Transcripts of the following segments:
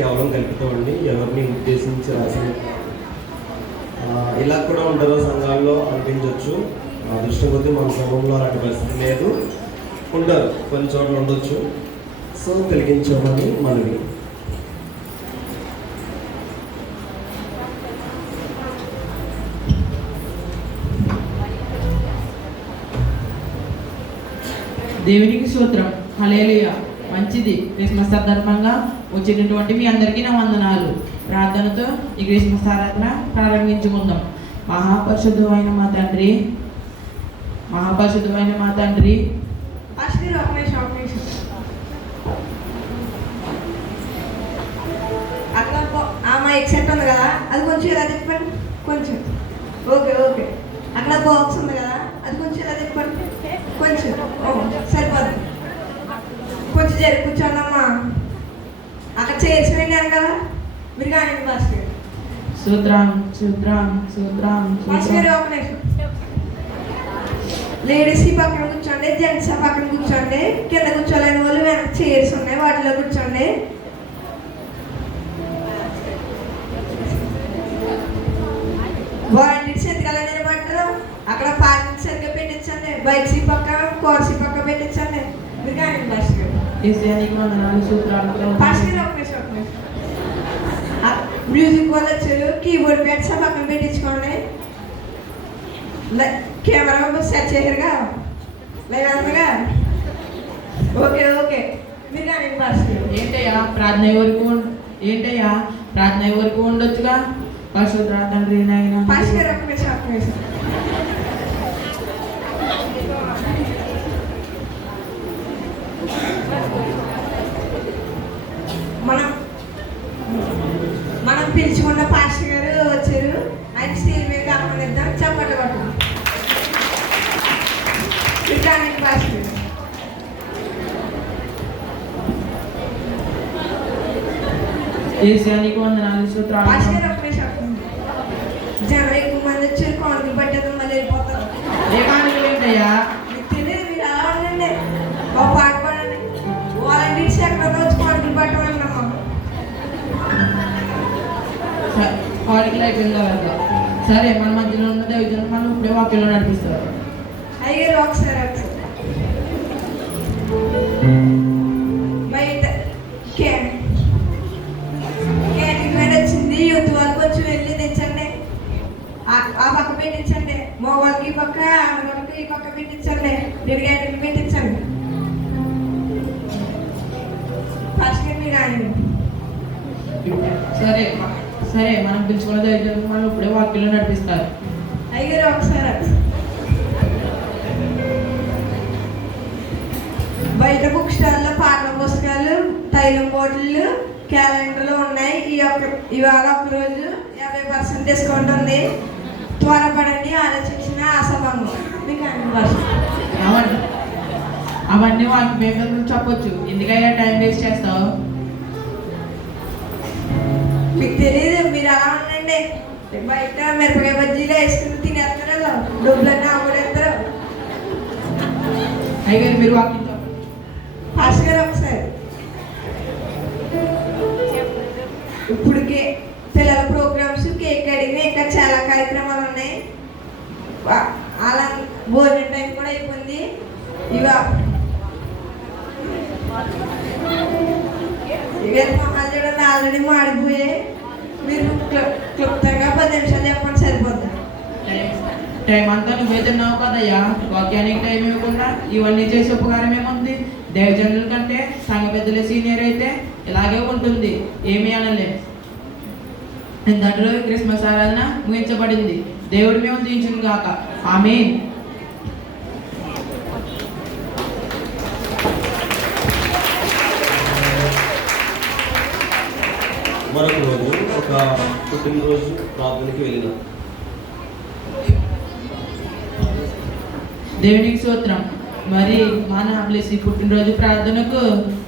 కేవలం కలుపుతామండి ఎవరిని ఉద్దేశించి రాసిన ఇలా కూడా ఉంటారో సంఘాల్లో అనిపించవచ్చు దృష్టి కొద్దీ మన సంఘంలో అలాంటి పరిస్థితి లేదు. ఉండరు కొన్ని చోట్ల ఉండొచ్చు. సో తెలిగించామని మనవి. దేవునికి సూత్రం హలేలియా మంచిది. క్రిస్మస్ సందర్భంగా వచ్చినటువంటి మీ అందరికీ నా వందనాలు. ప్రార్థనతో ఈ క్రిస్మస్ ఆరాధన ప్రారంభించుకుందాం. మహాపరిశుద్ధమైన మా తండ్రి మహాపరిశుద్ధమైన మా తండ్రి. అక్కడ పో- ఆ మైక్ సెట్ ఉంది కదా అది కొంచెం ఇలా చెప్పండి కొంచెం. Okay okay. అక్కడ బాక్స్ ఉంది కదా అది కొంచెం ఇలా తిప్పండి కొంచెం ఓ, సరిపోతుంది కొంచెం జరి కూర్చోండమ్మా అక్కడ వెళ్ళాను కదా? మీరు కానీ ఫస్ట్ సూత్రం సూత్రం సూత్రం ఫస్ట్ మీరు ఒక నిమిషం. లేడీస్ ఈ పక్కన కూర్చోండి జెంట్స్ ఆ పక్కన కూర్చోండి కింద కూర్చోలేని వాళ్ళు వెనక చైర్స్ ఉన్నాయి వాటిలో కూర్చోండి. వాలంటీర్స్ ఎందుకలా నిలబడ్డారు? అక్కడ పార్కింగ్ సరిగ్గా పెట్టించండి బైక్స్ ఈ పక్క కార్స్ ఈ పక్క పెట్టించండి. మీరు కానీ సూత్రాలు ఫస్ట్ మీరు ఒక నిమిషం, ఒక నిమిషం. ఆ మ్యూజిక్ వాళ్ళు వచ్చారు కీబోర్డ్ ప్యాడ్స్ ఆ పక్కన పెట్టించుకోండి లై- కెమెరా సెట్ చేయరుగా లైవ్ అందగా ఓకే ఓకే మీరు కానీ ఫస్ట్ ఏంటయ్యా ప్రార్థన ఎవరికి ఉం- ఏంటయ్యా ప్రార్థన ఎవరికి ఉండొచ్చుగా పరిశుద్ధ తండ్రి నాయన. ఫస్ట్ మీరు ఒక నిమిషం ఒక నిమిషం మనం పిలుచుకున్న పాస్టర్ గారు వచ్చారు. ఆయన స్టేజ్ మీద ఆహ్వానిద్దాం చప్పట్లు కొట్టాం ఇట్లాంటి పాస్టర్ గారు. ఏసానికి వందనాలు సూత్రాలు పాస్టర్ కానుకలు అయిపోయిందా వెళ్దాం సరే మన మధ్యలో ఉన్న దైవజనం మనం ఇప్పుడే వాక్యంలో నడిపిస్తారు. అయ్యారు ఒకసారి యూత్ వాళ్ళకి వచ్చి వెళ్ళి తెచ్చండి. ఆ పక్క పెట్టించండి. మగవాళ్ళకి ఈ పక్క ఆడవాళ్ళకి ఈ పక్క పెట్టించండి. క్యాన్కి పెట్టించండి. ఫస్ట్ మీరు ఆయన సరే సరే మనం పిలుచుకున్న దైవజనం మనం ఇప్పుడే వాక్యంలో నడిపిస్తారు. అయ్యారు ఒకసారి. బయట బుక్ స్టాల్లో పాటల పుస్తకాలు తైలం బాటిళ్ళు క్యాలెండర్లు ఉన్నాయి. ఈ యొక్క ఇవాళ ఒక రోజు యాభై పర్సెంట్ డిస్కౌంట్ ఉంది. త్వరపడండి ఆలోచించిన మీకు వర్షం అవన్నీ అవన్నీ వాళ్ళకి మేము చెప్పొచ్చు. ఎందుకయ్యా టైం వేస్ట్ చేస్తావు? మీకు తెలియదు బయట మిరపకాయ బజ్జీలు వేసుకుని తినేస్తారు డబ్బులన్నీ అమ్ముడేస్తారు అయ్యారు మీరు ఫాస్ట్ గారు ఒకసారి ఇప్పటికే పిల్లల ప్రోగ్రామ్స్ కేక్ కడిగి ఇంకా చాలా కార్యక్రమాలు ఉన్నాయి అలా భోజనం టైం కూడా అయిపోయింది ఇవ ఇక మొహాలు చూడండి ఆల్రెడీ మాడిపోయాయి మీరు క్లు- క్లుప్తంగా పది నిమిషాలు చెప్పండి సరిపోతుంది టైం టైం అంతా నువ్వే తిన్నావు కదయ్యా? వాక్యానికి టైం ఇవ్వకుండా ఇవన్నీ చేసే ఉపకారం ఏముంది? దేవజనుల కంటే సంఘ పెద్దల సీనియర్ అయితే ఇలాగే ఉంటుంది. ఏమీ అనలేదు ఇంతటిలో క్రిస్మస్ ఆరాధన ముగించబడింది. దేవుడి మేము దీంచును గాక. ఆమె మరొక రోజు ఒక పుట్టినరోజు ప్రార్థనకి వెళ్ళినాం. దేవునికి సూత్రం మరి మన బ్లెస్సి పుట్టినరోజు ప్రార్థనకు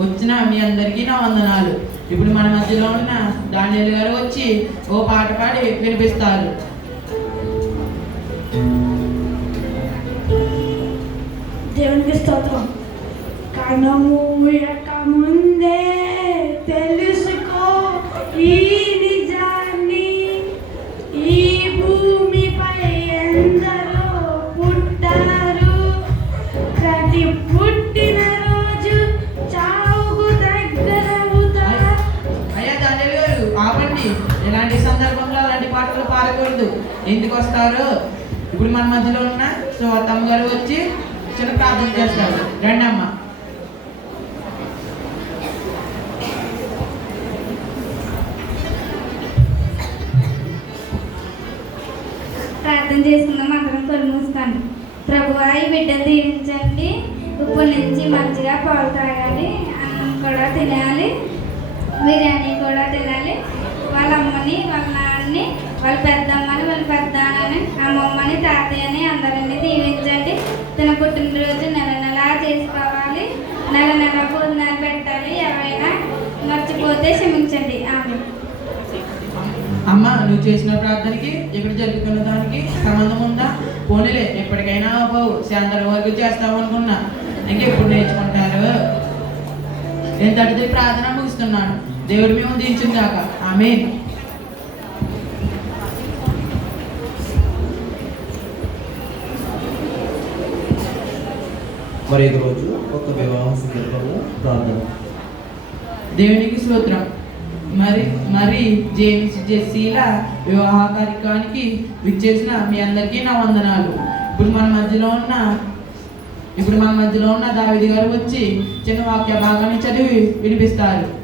వచ్చిన మీ అందరికీ నా వందనాలు. ఇప్పుడు మన మధ్యలో ఉన్న దానియలు గారు వచ్చి ఓ పాట పాడి వినిపిస్తారు. దేవునికి స్తోత్రం. కనము ఎక్క ముందే ఎందుకు వస్తారు? ఇప్పుడు మన మధ్యలో ఉన్న సో తమ్మగారు వచ్చి చిన్న ప్రార్థన చేస్తారు రండి అమ్మ ప్రార్థన చేసుకుందాం అందరం కళ్ళు ప్రభువా ఈ బిడ్డలు దీవించండి. ఉప్పు నుంచి మంచిగా పాలు తాగాలి. అన్నం కూడా తినాలి. బిర్యానీ కూడా తినాలి. వాళ్ళ అమ్మని వాళ్ళ నాన్నని వాళ్ళ పెద్ద వాళ్ళ ఆమె అమ్మ నువ్వు చేసిన ప్రార్థనకి ఇక్కడ జరుగుతున్న దానికి సంబంధం ఉందా? పోనీలే ఎప్పటికైనా పోవు. శాంతరం వరకు చేస్తావు అనుకున్నా. ఇంకెప్పుడు నేర్చుకుంటారు? ఎంతటిది ప్రార్థన ముగిస్తున్నాను. దేవుడి మేము దించుగాక ఆమె మరి ఈ రోజు ఒక వివాహ సందర్భంగా ప్రార్థన. దేవునికి స్తోత్రం. మరి మరి జేమ్స్ జెస్సీల వివాహ కార్యక్రమానికి విచ్చేసిన మీ అందరికీ నా వందనాలు. ఇప్పుడు మన మధ్యలో ఉన్న ఇప్పుడు మన మధ్యలో ఉన్న దావిది గారు వచ్చి చిన్న వాక్య భాగాన్ని చదివి వినిపిస్తారు.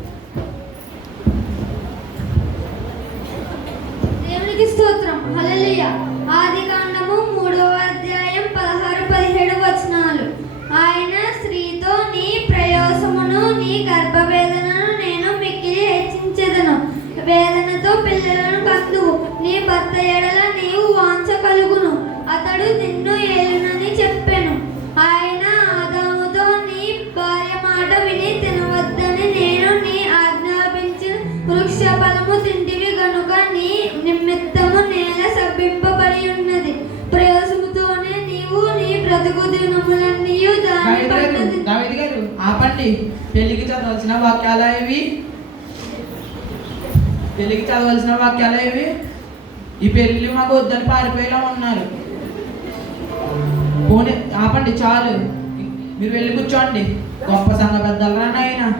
పిల్లలను కందువు నీ భర్త ఎడల నీవు వాంఛ కలుగును. అతడు నిన్ను ఏలునని చెప్పెను. ఆయన ఆదాముతో నీ భార్య మాట విని తినవద్దని నేను నీ ఆజ్ఞాపించిన వృక్ష ఫలము తింటివి గనుక నీ నిమిత్తము నేల సబ్బింపబడి ఉన్నది. ప్రయోజముతోనే నీవు నీ బ్రతుకు దినములన్నీ దాని ఆపండి. పెళ్ళికి చదవాల్సిన వాక్యాలా ఇవి పెళ్ళికి చదవాల్సిన వాక్యాలు ఏవి? ఈ పెళ్ళి మాకు వద్దని పారిపోయేలా ఉన్నారు. పోనీ ఆపండి చాలు. మీరు వెళ్ళి కూర్చోండి. గొప్ప సంఘ పెద్దలరా నాయన.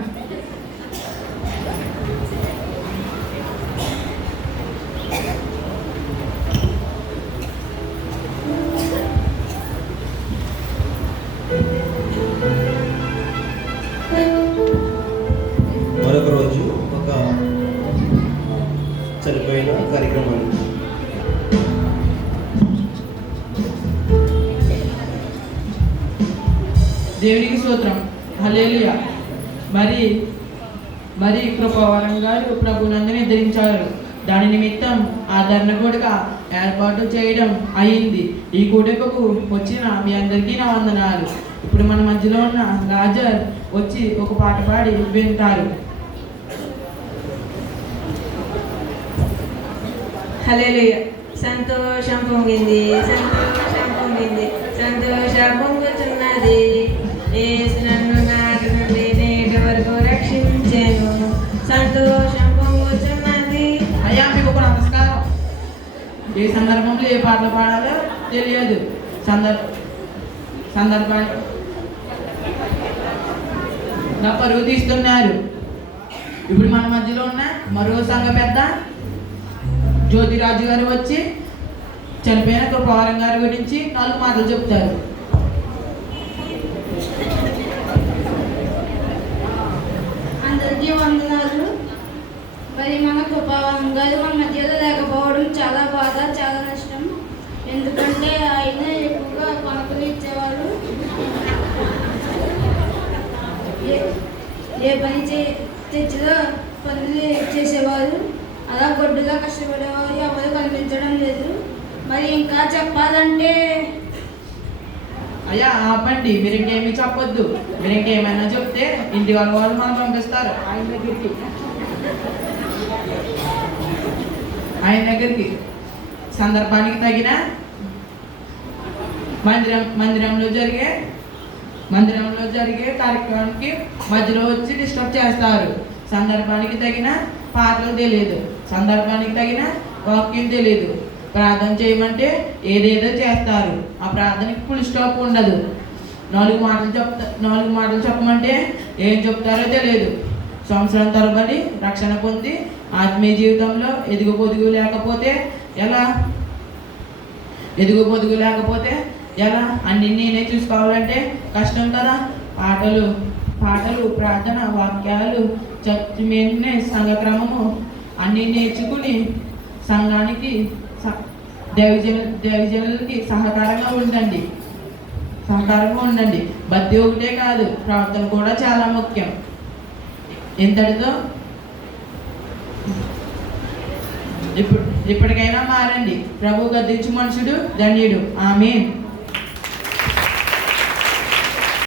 హల్లెలూయా. మరి మరి కృపవరం గారు ప్రభునందుని ధరించారు దాని నిమిత్తం ఆదరణ కూడక ఏర్పాటు చేయడం అయింది. ఈ కూడకకు వచ్చిన మీ అందరికీ నా వందనాలు. ఇప్పుడు మన మధ్యలో ఉన్న రాజర్ వచ్చి ఒక పాట పాడి వింటారు. హలే సంతోషం పొంగింది సంతోషం పొంగింది సంతోషం పొంగుతున్నది నన్ను ఏ సందర్భంలో ఏ పాటలు పాడాలో తెలియదు. సందర్భ సందర్భాన్ని నా పరుగు తీస్తున్నారు. ఇప్పుడు మన మధ్యలో ఉన్న మరో సంఘ పెద్ద జ్యోతిరాజు గారు వచ్చి చనిపోయిన కృపవరం గారి గురించి నాలుగు మాటలు చెప్తారు. అందరికీ వందనాలు. మరి మన కృపావంగాలు మన మధ్యలో లేకపోవడం చాలా బాధ చాలా నష్టం. ఎందుకంటే ఆయన ఎక్కువగా కొనుకలు ఇచ్చేవారు. ఏ ఏ పని చే తెచ్చిలో పనులు చేసేవారు. అలా గొడ్డుగా కష్టపడేవారు ఎవరు కనిపించడం లేదు. మరి ఇంకా చెప్పాలంటే అయ్యా ఆపండి. మీరు ఇంకేమీ చెప్పొద్దు. మీరు ఇంకేమైనా చెప్తే ఇంటి వాళ్ళ వాళ్ళు మనం పంపిస్తారు. ఆయన దగ్గరికి ఆయన దగ్గరికి. సందర్భానికి తగిన మందిరం మందిరంలో జరిగే మందిరంలో జరిగే కార్యక్రమానికి మధ్యలో వచ్చి డిస్టర్బ్ చేస్తారు. సందర్భానికి తగిన పాటలు తెలియదు. సందర్భానికి తగిన వాక్యం తెలియదు. ప్రార్థన చేయమంటే ఏదేదో చేస్తారు. ఆ ప్రార్థనకి ఫుల్ స్టాప్ ఉండదు. నాలుగు మాటలు చెప్తా నాలుగు మాటలు చెప్పమంటే ఏం చెప్తారో తెలియదు. సంవత్సరం తరబడి రక్షణ పొంది ఆత్మీయ జీవితంలో ఎదుగు పొదుగు లేకపోతే ఎలా? ఎదుగు పొదుగు లేకపోతే ఎలా? అన్ని నేనే చూసుకోవాలంటే కష్టం కదా? పాటలు పాటలు ప్రార్థన వాక్యాలు చర్చ్ సంఘక్రమము అన్నీ నేర్చుకుని సంఘానికి దైవజన దైవజనులకి సహకారంగా ఉండండి. సహకారంగా ఉండండి. భక్తి ఒకటే కాదు ప్రార్థన కూడా చాలా ముఖ్యం. ఇంతటితో ఇప్పుడు ఇప్పటికైనా మారండి. ప్రభు గద్దించు మనుషుడు ధన్యుడు. ఆమె